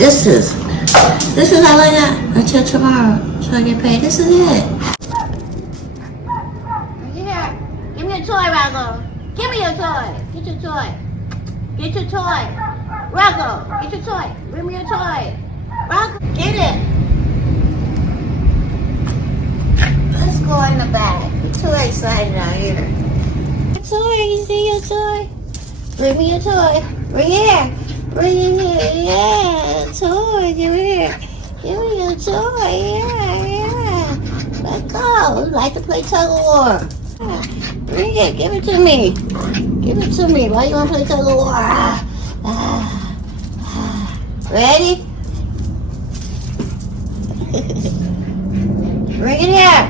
This is all I got until tomorrow, so I get paid. This is it. Here, give me a toy, Rocco. Give me your toy. Get your toy. Get your toy. Rocco, get your toy. Bring me your toy. Rocco, get it. Let's go in the bag. You're too excited out here. Your toy, you see your toy? Bring me your toy. Bring it here. Bring it here. Yeah, toy. Give it here. Give me your toy. Yeah. Let's go. You like to play tug of war. Yeah. Bring it. Give it to me. Give it to me. Why you want to play tug of war? Ready? Bring it here.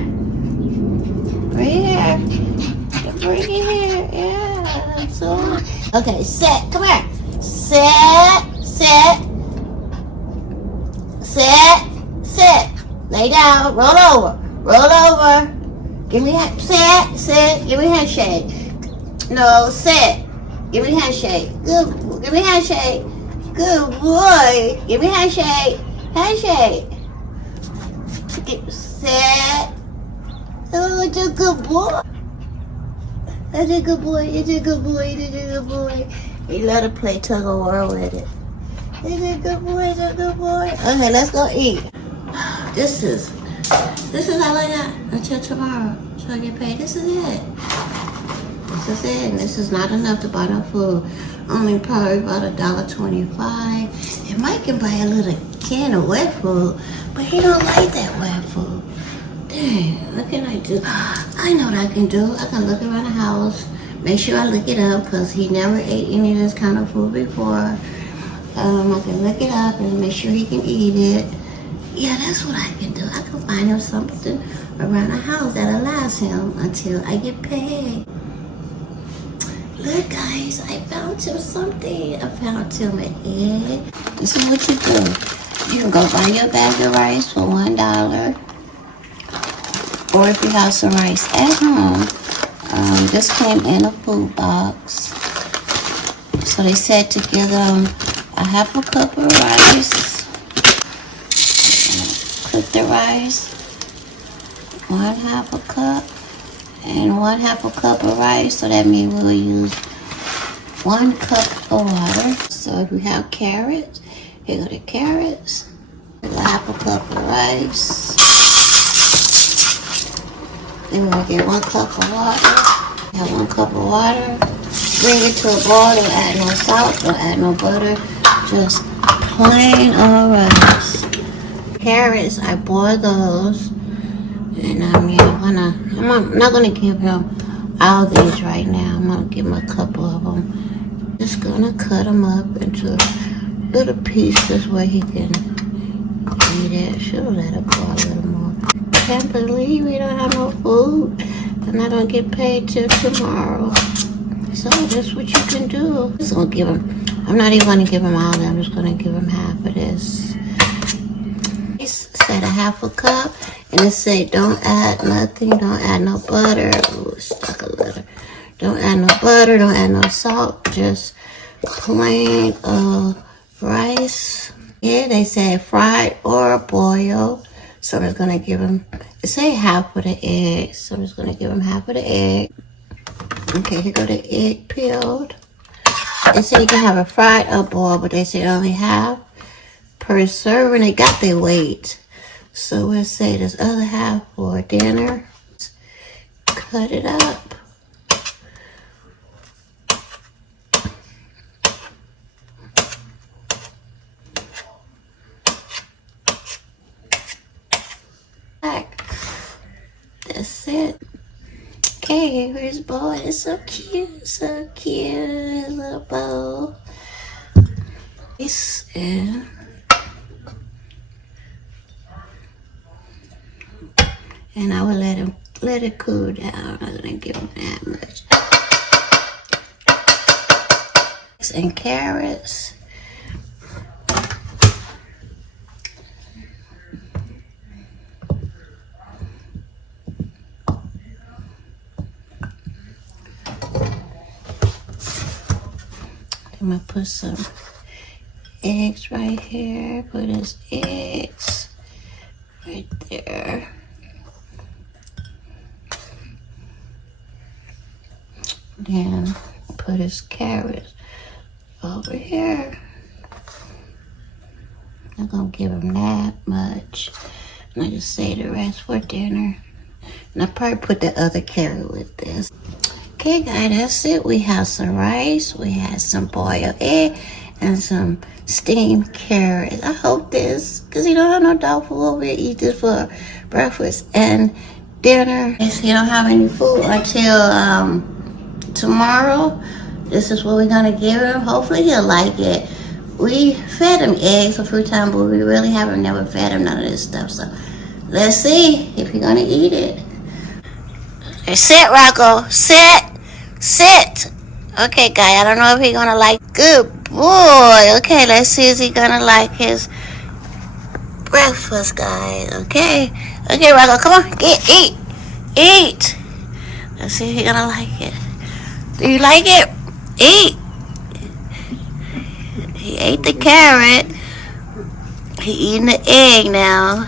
Bring it here. Bring it here. Yeah. So. Okay. Set. Come here. Set. Lay down. Roll over. Roll over. Give me sit. Give me a handshake. No, sit. Give me a handshake. Good. Give me a handshake. Good boy. Give me a handshake. Handshake. Sit. Oh, it's a good boy. It's a good boy. It's a good boy. It's a good boy. You let her play tug of war with it. It's a good boy. It's a good boy. Okay, let's go eat. This is all I got until tomorrow, so I get paid. This is it. This is it. And this is not enough to buy no food. Only probably about $1.25. And Mike can buy a little can of wet food, but he don't like that wet food. Dang, what can I do? I know what I can do. I can look around the house, make sure I look it up, because he never ate any of this kind of food before. I can look it up and make sure he can eat it. Yeah, that's what I can do. I can find him something around the house that'll last him until I get paid. Look, guys, I found him something. I found him an egg. This is what you do. You can go buy your bag of rice for $1. Or if you have some rice at home, this came in a food box. So they said to give them a half a cup of rice. Cook the rice, 1/2 a cup, and 1/2 a cup of rice. So that means we'll use 1 cup of water. So if we have carrots, here go the carrots. 1/2 a cup of rice. Then we're gonna get 1 cup of water. Have 1 cup of water. Bring it to a boil. Don't add no salt. Don't add no butter. Just plain old rice. Carrots, I boiled those, and I'm not gonna give him all these right now. I'm gonna give him a couple of them. Just gonna cut them up into little pieces where he can eat it. Should let it go a little more. Can't believe we don't have no food, and I don't get paid till tomorrow. So that's what you can do. Just gonna give him. I'm not even gonna give him all that. I'm just gonna give him half of this. Said 1/2 a cup, and it said don't add nothing, don't add no butter. Ooh, stuck a little. Don't add no butter, don't add no salt, just plain rice. Yeah, they said fried or boiled, so I'm just gonna give him. It say half of the egg, so I'm just gonna give him half of the egg. Okay, here go the egg peeled. They say you can have a fried or boiled, but they say only half per serving. They got their weight. So we'll say this other half for dinner. Cut it up. That's it. Okay, here's his bowl. It's so cute, so cute. His little bowl. It's and I will let it cool down. I'm not gonna give him that much. And carrots. I'm gonna put some eggs right here. Put his eggs right there. Then put his carrots over here. I'm gonna give him that much. And I just save the rest for dinner. And I probably put the other carrot with this. Okay, guys, that's it. We have some rice, we have some boiled egg, and some steamed carrots. I hope this, because he don't have no dog food, we'll eat this for breakfast and dinner. He don't have any food until tomorrow. This is what we're gonna give him. Hopefully he'll like it. We fed him eggs a few times, but we really haven't never fed him none of this stuff. So let's see if he's gonna eat it. Sit, Rocco. Sit. Sit. Okay, guy. I don't know if he's gonna like. Good boy. Okay, let's see if he's gonna like his breakfast, guys. Okay. Okay, Rocco. Come on. Eat. Eat. Let's see if he's gonna like it. Do you like it? Eat. He ate the carrot. He eating the egg now.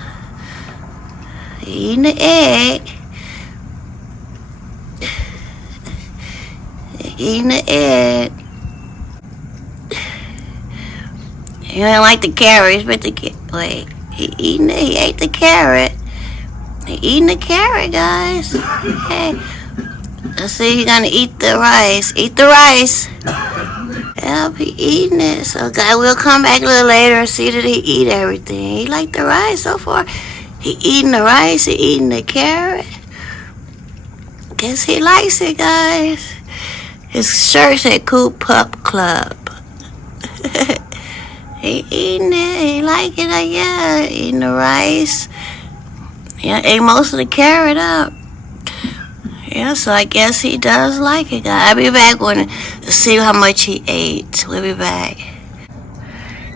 He eating the egg. Eating the egg. He don't like the carrots, but wait. He ate the carrot. He eating the carrot, guys. Okay. Let's see, he's gonna eat the rice. Eat the rice. I'll be eating it. So, guys, we'll come back a little later and see that he eat everything. He like the rice so far. He eating the rice. He eating the carrot. Guess he likes it, guys. His shirt said Cool Pup Club. He eating it. He like it. Yeah, eating the rice. Yeah, ate most of the carrot up. Yeah, so I guess he does like it, guys. I'll be back when to see how much he ate. We'll be back.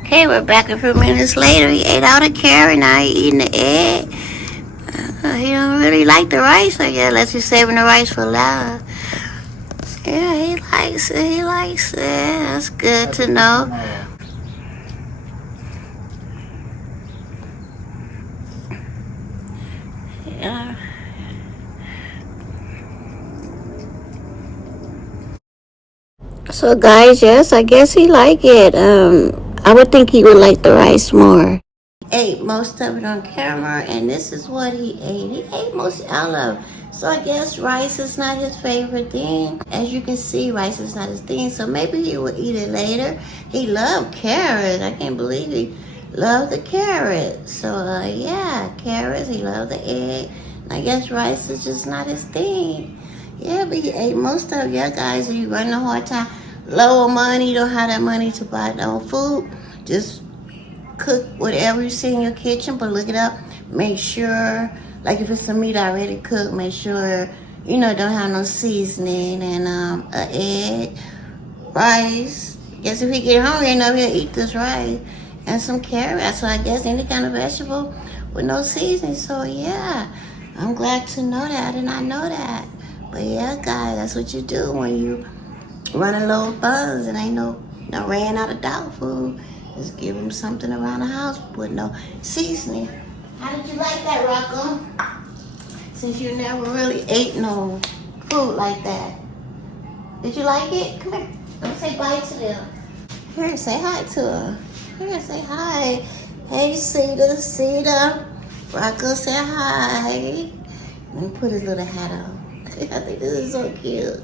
Okay, we're back a few minutes later. He ate all the carrot. Now he eating the egg. He don't really like the rice, I guess. Unless he's saving the rice for last. Yeah, he likes it. He likes it. That's good to know. Yeah. So, guys, yes, I guess he like it. I would think he would like the rice more. Ate most of it on camera, and this is what he ate. He ate most all of it. So I guess rice is not his favorite thing. As you can see, rice is not his thing, so maybe he will eat it later. He loved carrots. I can't believe he loved the carrot. So, yeah, carrots. He loved the egg. And I guess rice is just not his thing. Yeah, but he ate most of it. Yeah, guys, if you're running a hard time, low money, you don't have that money to buy no food, just cook whatever you see in your kitchen, but look it up. Make sure, like if it's some meat already cooked, make sure, don't have no seasoning, and an egg, rice. Guess if he get hungry enough, he'll eat this rice, and some carrots. So I guess any kind of vegetable with no seasoning. So yeah, I'm glad to know that. I did not know that. But yeah, guys, that's what you do when you running low funds and ain't ran out of dog food. Just give them something around the house with no seasoning. How did you like that, Rocco? Since you never really ate no food like that. Did you like it? Come here. Let me say bye to them. Here, say hi to her. Here, say hi. Hey, Cedar. Rocco, say hi. Let me put his little hat on. I think this is so cute.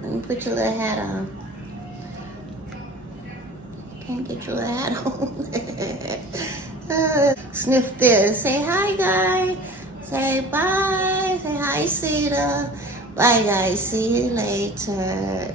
Let me put your little hat on. Can't get your little hat on. Sniff this. Say hi, guys. Say bye. Say hi, Cedar. Bye, guys. See you later.